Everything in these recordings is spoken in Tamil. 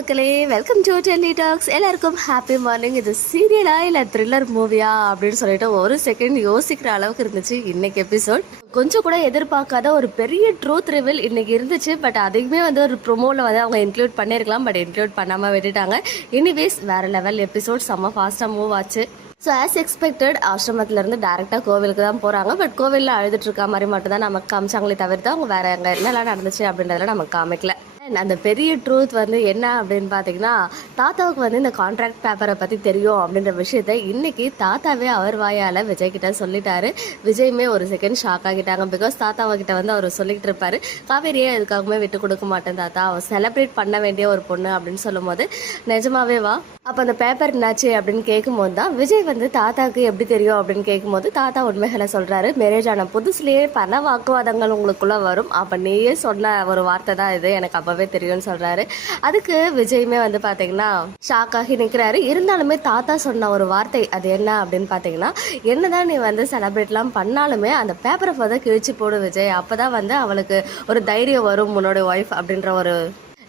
மக்களே, வெல்கம் டு டெல்லி டாக்ஸ். எல்லாருக்கும் ஹாப்பி மார்னிங். இது சீரியலா இல்லை த்ரில்லர் மூவியா அப்படின்னு சொல்லிட்டு ஒரு செகண்ட் யோசிக்கிற அளவுக்கு இருந்துச்சு இன்னைக்கு எபிசோட். கொஞ்சம் கூட எதிர்பார்க்காத ஒரு பெரிய ட்ரூத் ரிவீல் இன்னைக்கு இருந்துச்சு. பட் அதையுமே வந்து ஒரு ப்ரோமோவில் வந்து அவங்க இன்க்ளூட் பண்ணியிருக்கலாம், பட் இன்க்ளூட் பண்ணாமல் விட்டுட்டாங்க. எனிவேஸ் வேற லெவல் எபிசோட், செம்ம ஃபாஸ்ட்டாக மூவ் ஆச்சு. ஸோ ஆஸ் எக்ஸ்பெக்டட் ஆசிரமத்துலேருந்து டேரெக்டாக கோவிலுக்கு தான் போகிறாங்க. பட் கோவிலில் அழுதுட்டு இருக்க மாதிரி மட்டும் தான் நமக்கு காமிச்சாங்களே தவிர்த்து அவங்க வேறு அங்கே என்னெல்லாம் நடந்துச்சு அப்படின்றதெல்லாம் நமக்கு காமிக்கல. அந்த பெரிய ட்ரூத் வந்து என்ன அப்படின்னு பார்த்தீங்கன்னா, தாத்தாவுக்கு வந்து இந்த கான்ட்ராக்ட் பேப்பரை பற்றி தெரியும் அப்படின்ற விஷயத்த இன்னைக்கு தாத்தாவே அவர் வாயால் விஜய் கிட்ட சொல்லிட்டாரு. விஜயுமே ஒரு செகண்ட் ஷாக் ஆகிட்டாங்க. பிகாஸ் தாத்தாவகிட்ட வந்து அவர் சொல்லிக்கிட்டு இருப்பாரு, காவேரியை எதுக்காகவுமே விட்டு கொடுக்க மாட்டேன் தாத்தா, அவள் செலிப்ரேட் பண்ண வேண்டிய ஒரு பொண்ணு அப்படின்னு சொல்லும் போது, நிஜமாவே வா அப்போ அந்த பேப்பர் என்னாச்சு அப்படின்னு கேட்கும்போது தான் விஜய் வந்து தாத்தாவுக்கு எப்படி தெரியும் அப்படின்னு கேட்கும்போது தாத்தா உண்மைகளை சொல்கிறாரு. மேரேஜ் ஆன புதுசுலேயே பல வாக்குவாதங்கள் உங்களுக்குள்ளே வரும், அப்போ நீயே சொன்ன ஒரு வார்த்தை தான் இது, எனக்கு அப்போவே தெரியும்னு சொல்கிறாரு. அதுக்கு விஜயுமே வந்து பார்த்தீங்கன்னா ஷாக் ஆகி நிற்கிறாரு. இருந்தாலுமே தாத்தா சொன்ன ஒரு வார்த்தை அது என்ன அப்படின்னு பார்த்தீங்கன்னா, என்னதான் நீ வந்து செலிப்ரேட்லாம் பண்ணாலுமே அந்த பேப்பரை வந்து கிழிச்சு போடு விஜய், அப்போ தான் வந்து அவளுக்கு ஒரு தைரியம் வரும், உன்னோட ஒய்ஃப் அப்படின்ற ஒரு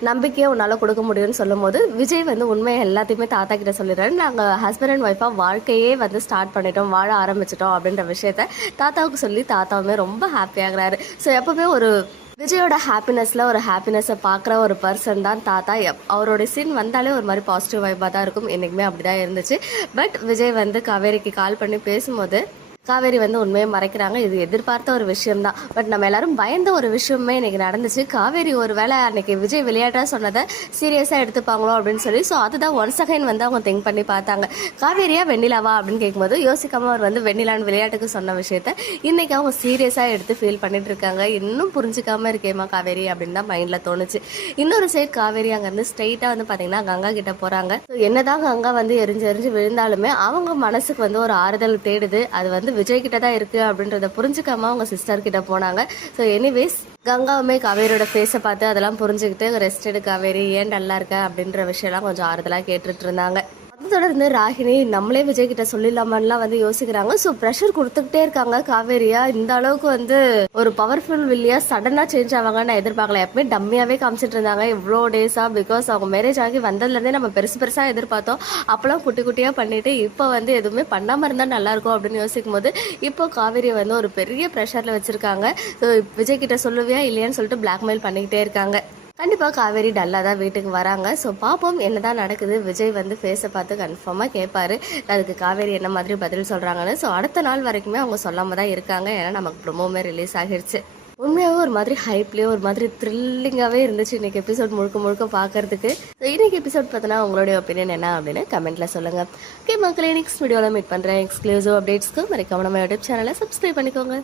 நம்பிக்கையை உன்னால் கொடுக்க முடியும்னு சொல்லும் போது விஜய் வந்து உண்மையை எல்லாத்தையுமே தாத்தா கிட்ட சொல்லிடுறாரு. நாங்கள் ஹஸ்பண்ட் அண்ட் ஒய்ஃபாக வாழ்க்கையே வந்து ஸ்டார்ட் பண்ணிட்டோம், வாழ ஆரம்பிச்சிட்டோம் அப்படின்ற விஷயத்த தாத்தாவுக்கு சொல்லி தாத்தாவுமே ரொம்ப ஹாப்பியாகிறாரு. ஸோ எப்போவுமே ஒரு விஜயோட ஹாப்பினஸில் ஒரு ஹாப்பினஸை பார்க்குற ஒரு பர்சன் தான் தாத்தா. அவரோட சீன் வந்தாலே ஒரு மாதிரி பாசிட்டிவ் வைப்பாக தான் இருக்கும். என்றைக்குமே அப்படி தான் இருந்துச்சு. பட் விஜய் வந்து காவேரிக்கு கால் பண்ணி பேசும்போது காவேரி வந்து உண்மையை மறைக்கிறாங்க. இது எதிர்பார்த்த ஒரு விஷயம் தான், பட் நம்ம எல்லாரும் பயந்த ஒரு விஷயமே இன்னைக்கு நடந்துச்சு. காவேரி ஒரு வேளை அன்னைக்கு விஜய் விளையாட்டாக சொன்னதை சீரியஸாக எடுத்துப்பாங்களோ அப்படின்னு சொல்லி, ஸோ அதுதான் ஒன்ஸ் அகைன் வந்து அவங்க திங்க் பண்ணி பார்த்தாங்க. காவேரியா வெண்ணிலாவா அப்படின்னு கேட்கும்போது யோசிக்காம அவர் வந்து வெண்ணிலான்னு விளையாட்டுக்கு சொன்ன விஷயத்த இன்னைக்கு அவங்க சீரியஸாக எடுத்து ஃபீல் பண்ணிட்டு இருக்காங்க. இன்னும் புரிஞ்சுக்காம இருக்கேமா காவேரி அப்படின்னு தான் மைண்டில் தோணுச்சு. இன்னொரு சைட் காவேரி அங்கேருந்து ஸ்ட்ரெயிட்டாக வந்து பார்த்தீங்கன்னா கங்கா கிட்ட போகிறாங்க. ஸோ என்னதான் கங்கா வந்து எரிஞ்சு விழுந்தாலுமே அவங்க மனசுக்கு வந்து ஒரு ஆறுதல் தேடுது. அது வந்து விஜய் கிட்ட தான் இருக்கு அப்படின்றத புரிஞ்சுக்காம அவங்க சிஸ்டர் கிட்ட போனாங்க. ஸோ எனிவேஸ் கங்காவுமே காவேரியோட ஃபேஸை பார்த்து அதெல்லாம் புரிஞ்சுக்கிட்டு ரெஸ்ட் எடு காவேரி, ஏன் நல்லா இருக்க அப்படின்ற விஷயம்லாம் கொஞ்சம் ஆறுதலாக கேட்டுட்டு இருந்தாங்க. தொடர்ந்து ராகினி நம்மளே விஜய் கிட்ட சொல்லிடலாமான்லாம் வந்து யோசிக்கிறாங்க. ஸோ ப்ரெஷர் கொடுத்துக்கிட்டே இருக்காங்க காவேரியா. இந்த அளவுக்கு வந்து ஒரு பவர்ஃபுல் வில்லியா சடனாக சேஞ்ச் ஆவாங்கன்னு நான் எதிர்பார்க்கல. எப்பவுமே டம்மியாவே காமிச்சிட்டு இருந்தாங்க இவ்வளோ டேஸா. பிகாஸ் அவங்க மேரேஜ் ஆகி வந்ததுலேருந்தே நம்ம பெருசாக எதிர்பார்த்தோம். அப்போலாம் குட்டி குட்டியாக பண்ணிட்டு இப்போ வந்து எதுவுமே பண்ணாமல் இருந்தால் நல்லாயிருக்கும் அப்படின்னு யோசிக்கும் போது இப்போ காவேரியை வந்து ஒரு பெரிய ப்ரெஷரில் வச்சுருக்காங்க. ஸோ விஜய் கிட்ட சொல்லுவியா இல்லையான்னு சொல்லிட்டு பிளாக்மெயில் பண்ணிக்கிட்டே இருக்காங்க. கண்டிப்பாக காவேரி டல்லாக தான் வீட்டுக்கு வராங்க. ஸோ பார்ப்போம் என்னதான் நடக்குது. விஜய் வந்து ஃபேஸை பார்த்து கன்ஃபார்மாக கேட்பாரு, அதுக்கு காவேரி என்ன மாதிரி பதில் சொல்கிறாங்கன்னு. ஸோ அடுத்த நாள் வரைக்குமே அவங்க சொல்லாமல் தான் இருக்காங்க. ஏன்னா நமக்கு ப்ரோமோவுமே ரிலீஸ் ஆகிடுச்சு. உண்மையாகவே ஒரு மாதிரி ஹைப்லேயே ஒரு மாதிரி த்ரில்லிங்காகவே இருந்துச்சு இன்றைக்கி எபிசோட் முழுக்க பார்க்கறதுக்கு. ஸோ இன்றைக்கி எபிசோட் பார்த்தோன்னா உங்களுடைய ஒப்பீனியன் என்ன அப்படின்னு கமெண்ட்டில் சொல்லுங்கள். ஓகே மக்களே, நெக்ஸ்ட் வீடியோவில் மீட் பண்ணுறேன். எக்ஸ்க்ளூசிவ் அப்டேட்ஸ்க்கு மறக்காம நம்ம யூடியூப் சேனலை சப்ஸ்கிரைப் பண்ணிக்கோங்க.